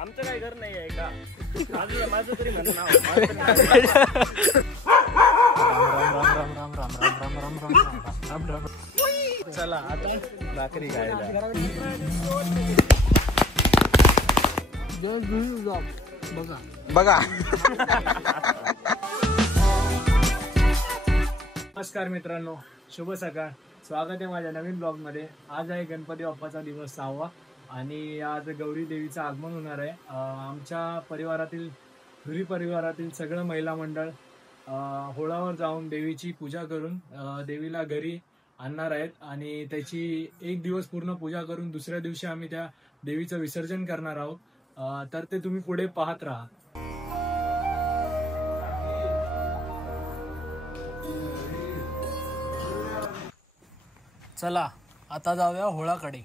आमचं काही घर नाही आहे का? माझं तरी म्हणणं नाव. राम. चला आता भाकरी खायला. बघा. नमस्कार मित्रांनो, शुभ सकाळ. स्वागत आहे माझ्या नवीन ब्लॉगमध्ये. आज आहे गणपती बाप्पाचा दिवस 6वा आणि आज गौरी देवीचं आगमन होणार आहे. आमच्या परिवारातील परिवारातील सगळं महिला मंडळ होळावर जाऊन देवीची पूजा करून देवीला घरी आणणार आहेत आणि त्याची एक दिवस पूर्ण पूजा करून दुसऱ्या दिवशी आम्ही त्या देवीचं विसर्जन करणार आहोत. तर ते तुम्ही पुढे पाहत राहा. चला आता जाऊया होळाकडे.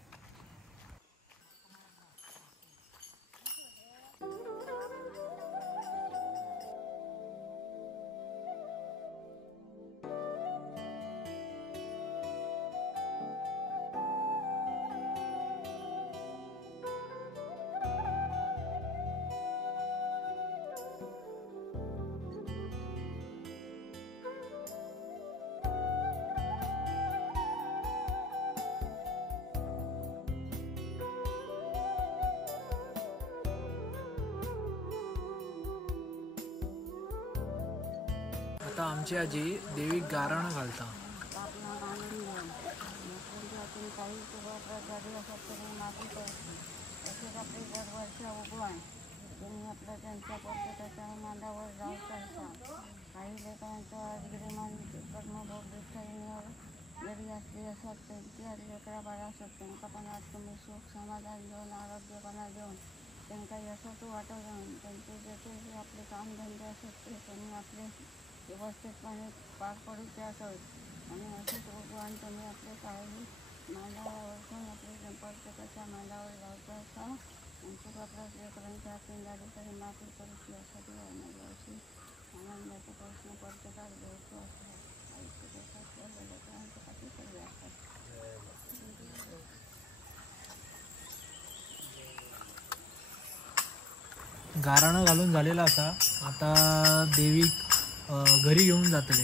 आता आमची आजी देवी गाराणं घालता. त्यांच्या पोटाच्या मांडावर जाऊ करतात. काही लेकरांचं आजगिरीमान कर्मभोग विठ्ठलीवर जरी असली असत त्यांची आज लेकरा बाळा असत त्यांना पण आज तुम्ही सुख समाधान देऊन आरोग्यपणा देऊन त्यांना यशस्वी वाटवून त्यांचे जे आपले कामधंदे असत ते त्यांनी आपले व्यवस्थितपणे पार पडूचे असावेत आणि असेच भगवान तुम्ही आपले काळजी मांडावर ओळखून आपले प्रत्येकाच्या मांडावर लावता असा चूक आपल्या लेकरांच्या हातून झाली तरी माफी करूची यासाठी वर्षी आनंदाचे प्रश्न प्रत्येकात घ्यायचो असतात. आयुष्य देशात लेकरांचे काही सर्व असतात. गाराणं घालून झालेला असा. आता देवी घरी घेऊन जातले.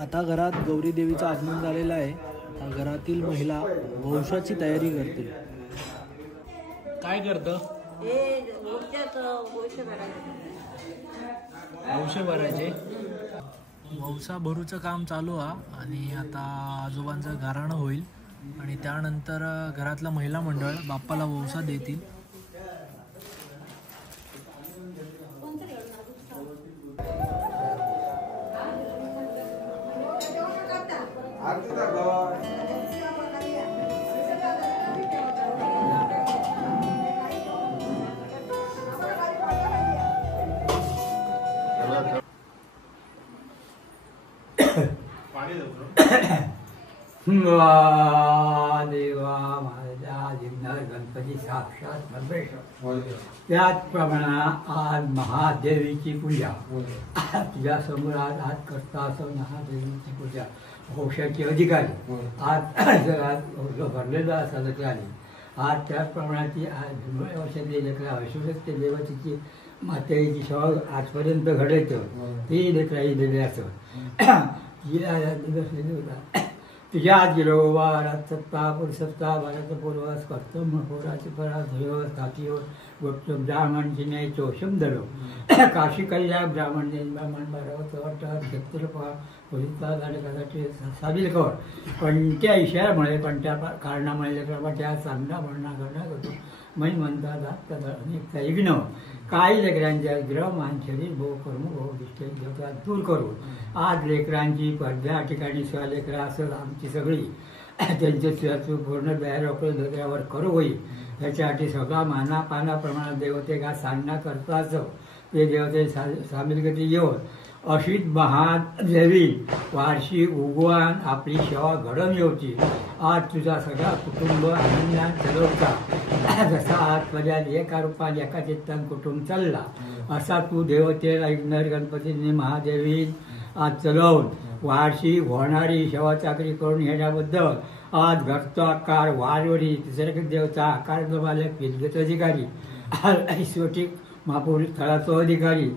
आता घरात गौरी देवीचं आगमन झालेलं आहे. आता घरातील महिला वंशाची तयारी करतील. काय करतं? वंश भरायचे. वंशा भरूचं काम चालू आहे आणि आता आजोबांचं गाराणं होईल आणि त्यानंतर घरातलं महिला मंडळ बाप्पाला वंशा देतील. देवा माझ्या जिंकणार गणपती साक्षात परमेश्वर. त्याचप्रमाणे आज महादेवीची पूजा तुझ्या समोर आज करता असं महादेवीची पूजा वंशाचे अधिकारी आज भरलेलं असा लेकरांनी आज त्याचप्रमाणे ती आज वर्षातली लेकरा ऐश्वर्य देवतेची मातेची सेवा आजपर्यंत घडायचं ती लेकराही दिली असं तिला दिवस होता तुझ्या आज गेलो वारात सत्ता पुरुषत्ता वाराचा पूर्वास कर्तव्य पोराची परा ध्येय स्थातीवर गोष्ट ब्राह्मणची न्याय चोषम धरो काशी कल्ल्या ब्राह्मण ब्राह्मण बारावत क्षेत्रपा पुरीचा झाडे साबील कवर कोणत्या इशाऱ्यामुळे कोणत्या कारणामुळे लेकराच्या चांगला म्हणणा घडणार होतो मै म्हणतात अनेकता यज्ञ काही लेकरांच्या ग्रह मान शरीर भोग कर्म भोग दिष्ट दूर करून आज लेकरांची पडद्या ठिकाणी शिवाय लेकरं असं आमची सगळी त्यांच्या पूर्ण तयार लेकरावर करू होईल त्याच्यासाठी सगळा माना पाना प्रमाणात देवते का साधना करताच ते देवते सामीलगती येऊन अशीच महादेवी वार्षिक उगवान आपली सेवा घडवून येऊची आज तुझा सगळा कुटुंब आनंदात चालवता जसा आजपर्यंत एका रूपात एका चित्तान कुटुंब चालला असा तू देवते ऐकणार गणपतीने महादेवी आज चलवून वार्षिक होणारी सेवा चाकरी करून येण्याबद्दल आज घरचा आकार वारवडी तिसऱ्या देवचा आकार मालक विद्युत अधिकारी ऐश्वटिक महापौर स्थळाचा अधिकारी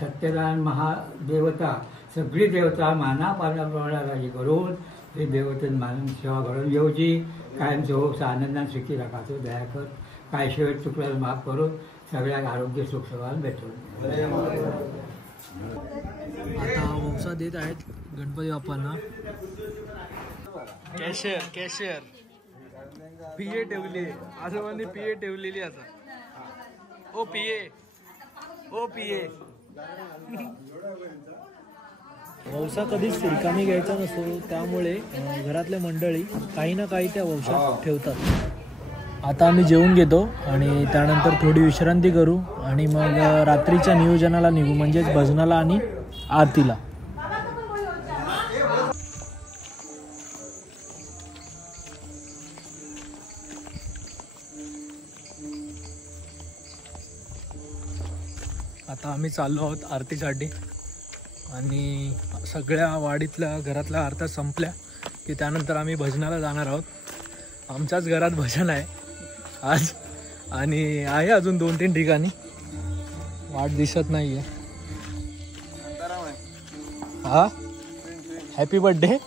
सत्यनारायण महादेवता सगळी देवता माना पानाप्रमाणे करून हे देवतेन मानून सेवा घडून येऊची कायमचं होस आनंदान सुखी राखायचो दया कर काय शेवट चुकल्याला माफ करून सगळ्यांना आरोग्य सुख सवाल भेटून आता वंसा देत आहेत गणपती बाप्पांना कॅशियर पीए ठेवली असं म्हणजे पीए ठेवलेली आता ओ पीए वंसा कधीच रिकामी घ्यायचा नसतो त्यामुळे घरातल्या मंडळी काही ना काही त्या वंशात ठेवतात. आता आम्ही जेवून घेतो आणि त्यानंतर थोडी विश्रांती करू आणि मग रात्रीच्या नियोजनाला निघू म्हणजेच भजनाला आणि आरतीला. आता आम्ही चाललो आहोत आरतीसाठी आणि सगळ्या वाडीतल्या घरातल्या आरत्या संपल्या की त्यानंतर आम्ही भजनाला जाणार आहोत. आमच्याच घरात भजन आहे आज आणि आहे अजून 2-3 ठिकाणी वाट दिसत नाही आहे. हा हॅपी बर्थडे.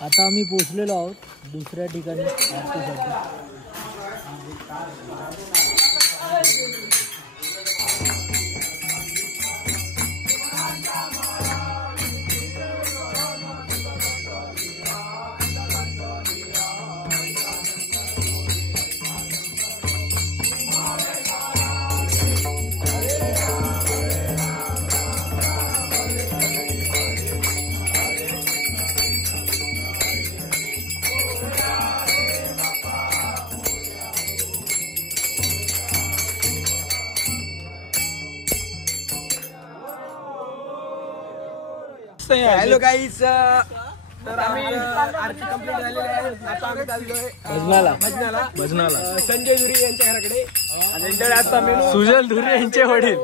आता आम्ही पोहोचलेलो आहोत दुसऱ्या ठिकाणी आरतीसाठी. हॅलो गाईस, तर आम्ही आरती कंप्लीट झालेली आहे. आता आम्ही चाललोय भजनाला संजय धुरी यांच्या घराकडे आणि त्यांच्याकडे आता मेनू सुजल धुरे यांचे वडील.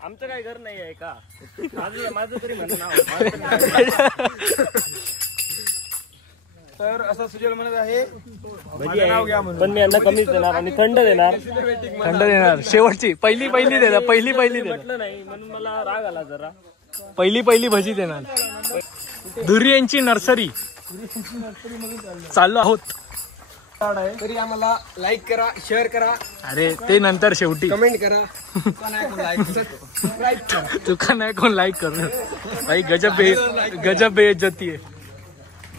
आमचं काही घर नाही आहे का? माझं तरी म्हणणं नाव. तर असं सुजल म्हणत आहे माझं नाव घ्या म्हणून, पण मी यांना कमीच देणार आणि थंड देणार. शेवटची पहिली देणार. पहिली म्हटलं नाही म्हणून मला राग आला जरा. पहिली भजी देणार. धुरी यांची नर्सरी चाललो आहोत तरी आम्हाला लाईक करा, शेअर करा, अरे ते नंतर शेवटी कमेंट करा. सबस्क्राईब करा. तुका नाही कोण लाईक कर भाई. गजब बेइज्जती आहे.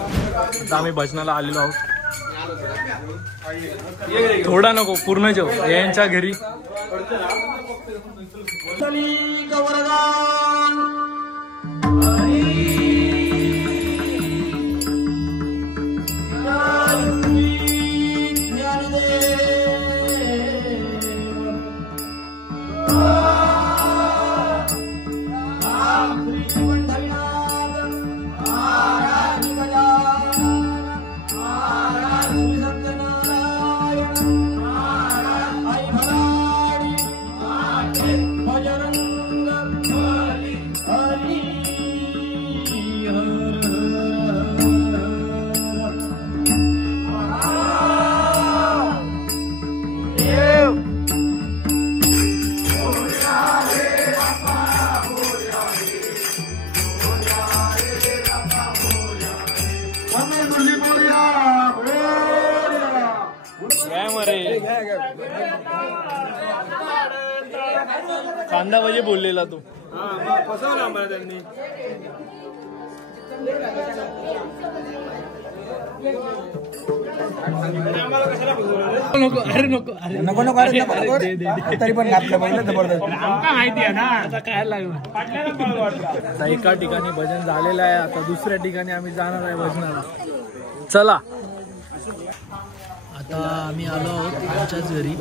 आता आम्ही भजनाला आलेलो आहोत. थोडा नको, पूर्ण जेव यांच्या घरी. कांदा भजी बोललेला तू. फसवलं आम्हाला त्यांनी. नको अरे नको तरी पण आपलं पहिलं जबरदस्त. माहिती आहे ना आता काय लागलं. आता एका ठिकाणी भजन झालेलं आहे. आता दुसऱ्या ठिकाणी आम्ही जाणार आहे भजनाला. चला. आता आम्ही आलो आहोत आमच्याच घरी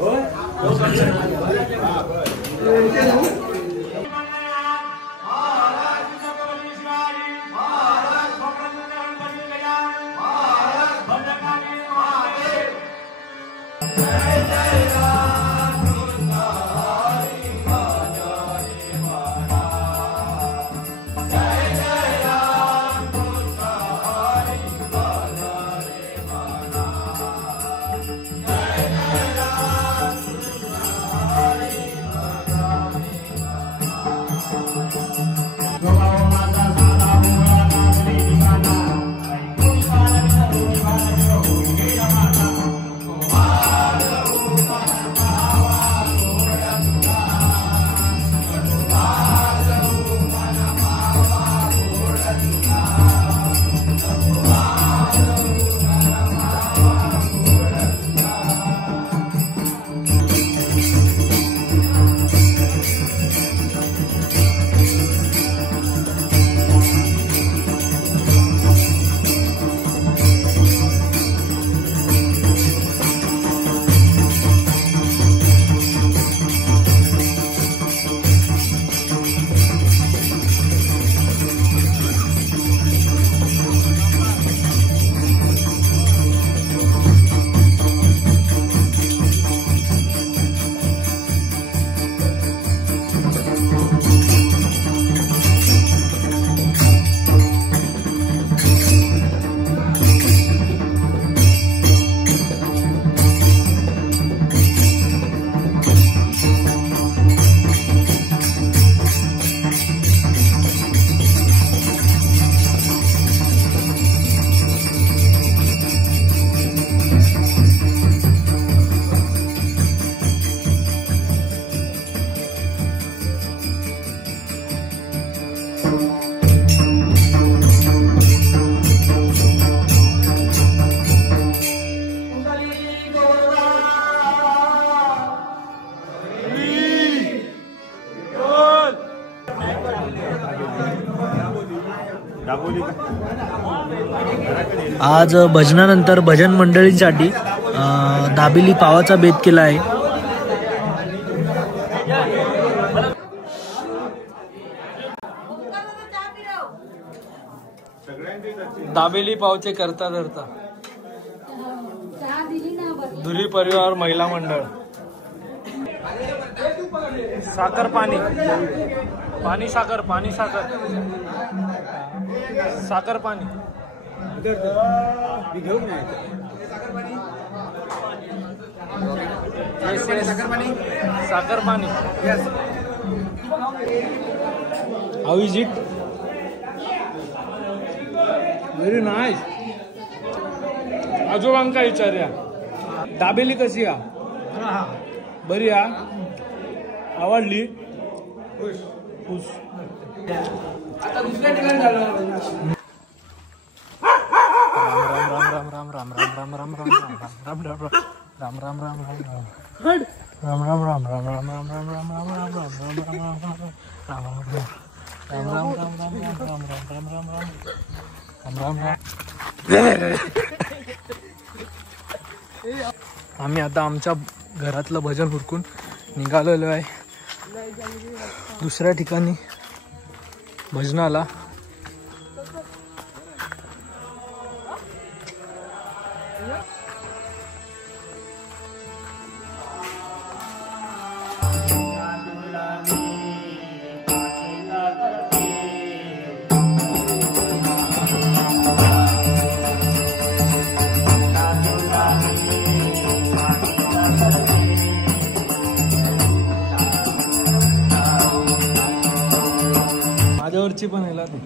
आज भजनानंतर भजन मंडळींसाठी दाबेली पावाचा बेत केला आहे. दाबेली पावचे करता धरता धुरी परिवार महिला मंडळ. साखर पाणी पाणी साखर पाणी साखर साखर पाणी साखर पाणी. How is it? Very nice. आजोबांका विचारूया. दाबेली कशी या बरी या आवडली खुश. आता दुसऱ्या ठिकाणी झालं. आम्ही आता आमच्या घरातलं भजन उरकून निघालेलो आहे दुसऱ्या ठिकाणी भजनाला. माझ्यावरची पण आहे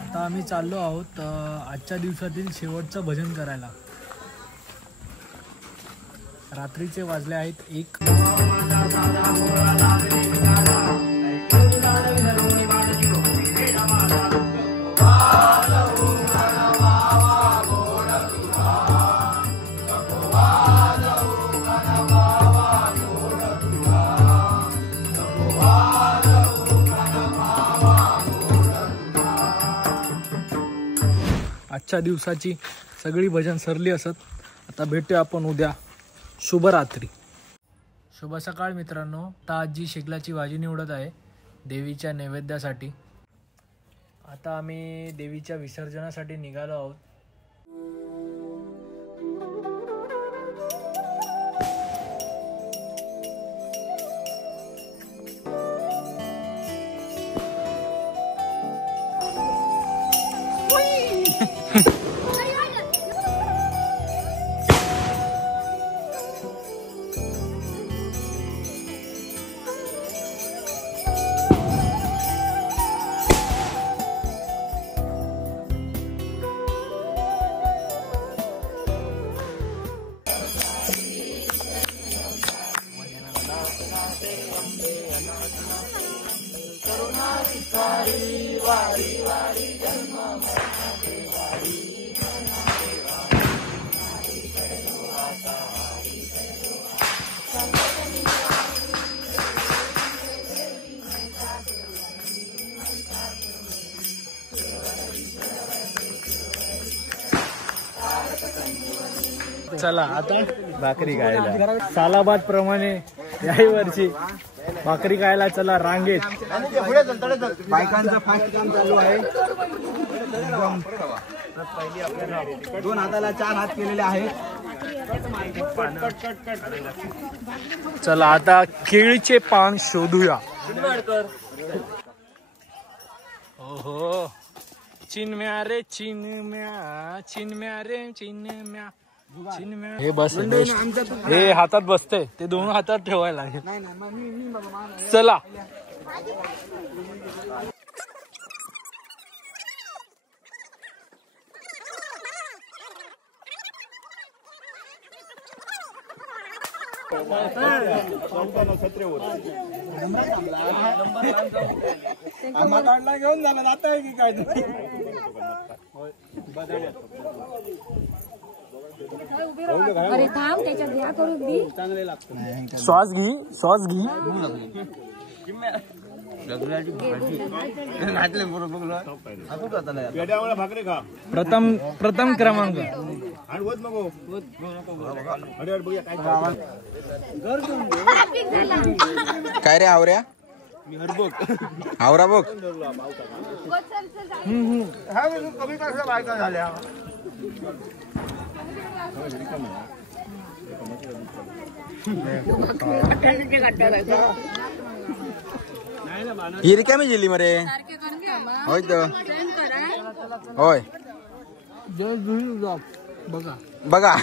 आता आम्ही चाललो आहोत आजच्या दिवसातील शेवटचं भजन करायला. रात्रीचे वाजले आहेत 1. आजच्या दिवसाची सगळी भजन सरली असत. आता भेटूया आपण उद्या. शुभरात्री. शुभ सकाळ मित्रांनो. आता आजी शेगलाची भाजी निवडत आहे देवीच्या नैवेद्यासाठी. आता आम्ही देवीच्या विसर्जनासाठी निघालो आहोत. चला आता भाकरी खायला सालाबाद प्रमाणे याही वर्षी भाकरी खायला चला रांगेत. बायकांचं फास्ट काम चालू आहे. 2 हाताला 4 हात केलेले आहेत. चला आता केळीचे पान शोधूया. ओहो चिन्म्या रे चिन्म्या चिन्म्या रे चिन्म्या चिन्म्या. हे बस हे हातात बसते ते 2 हातात ठेवायला लागेल. चला घेऊन जाणार आता आहे की काय. अरे थांब त्याच्यात घ्या करून दी. श्वास घे श्वास घे. प्रथम क्रमांक. काय रे आवऱ्या आवरा बघ. कमी कसं बायका झाल्या. ही रिकामी जिल्ली मरे होय होय बघा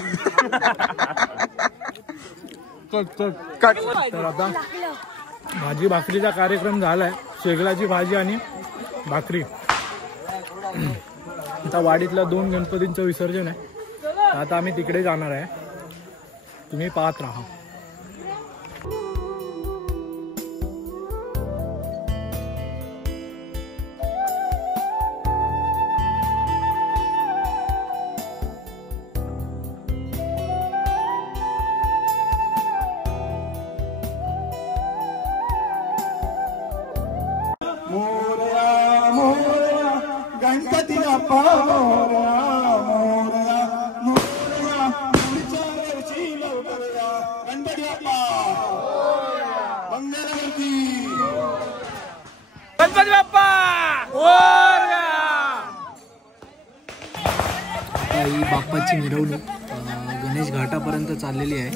कट. तर आता भाजी भाकरीचा कार्यक्रम झालाय. शेगलाची भाजी आणि भाकरी. आता वाडीतल्या 2 गणपतींचं विसर्जन आहे. आता आम्ही तिकडे जाणार आहे. तुम्ही पाहत राहा. गणपती बाप्पा मोरया मोरया मोरया पुढच्या वर्षी लवकर या. गणपती बाप्पा मंगलमूर्ती. गणपती बाप्पा मोरया. आता ही बाप्पाची मिरवणूक गणेश घाटापर्यंत चाललेली आहे.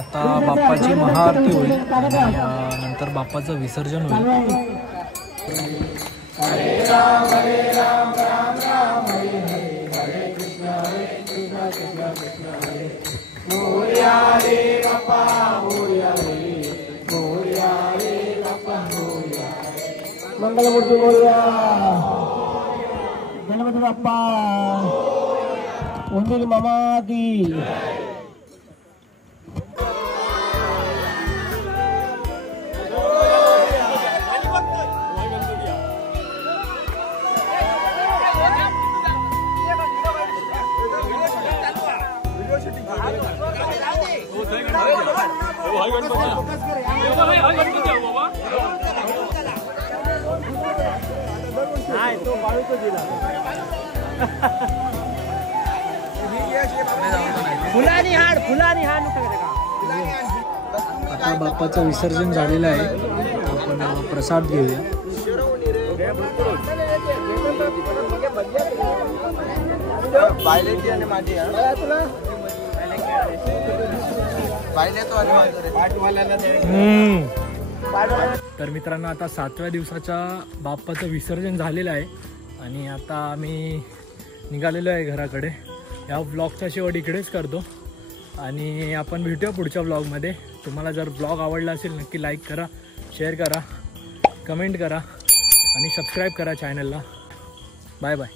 आता बाप्पाची महाआरती होईल आणि नंतर बाप्पाचं विसर्जन होईल. मंगलमूर्ती मोरया. गणपती बाप्पा उंदीर मामा की. आता बाप्पाचं विसर्जन झालेलं आहे. आपण प्रसाद घेऊया. तर मित्रांनो, आता 7व्या दिवसाच्या बाप्पाचं विसर्जन झालेलं आहे आणि आता आम्ही निघालेलो आहे घराकडे. या व्लॉगचा शेवट इकडेच करतो आणि आपण भेटूया पुढच्या व्लॉगमध्ये. तुम्हाला जर व्लॉग आवडला असेल नक्की लाईक करा, शेअर करा, कमेंट करा आणि सबस्क्राईब करा चॅनलला. Bye bye.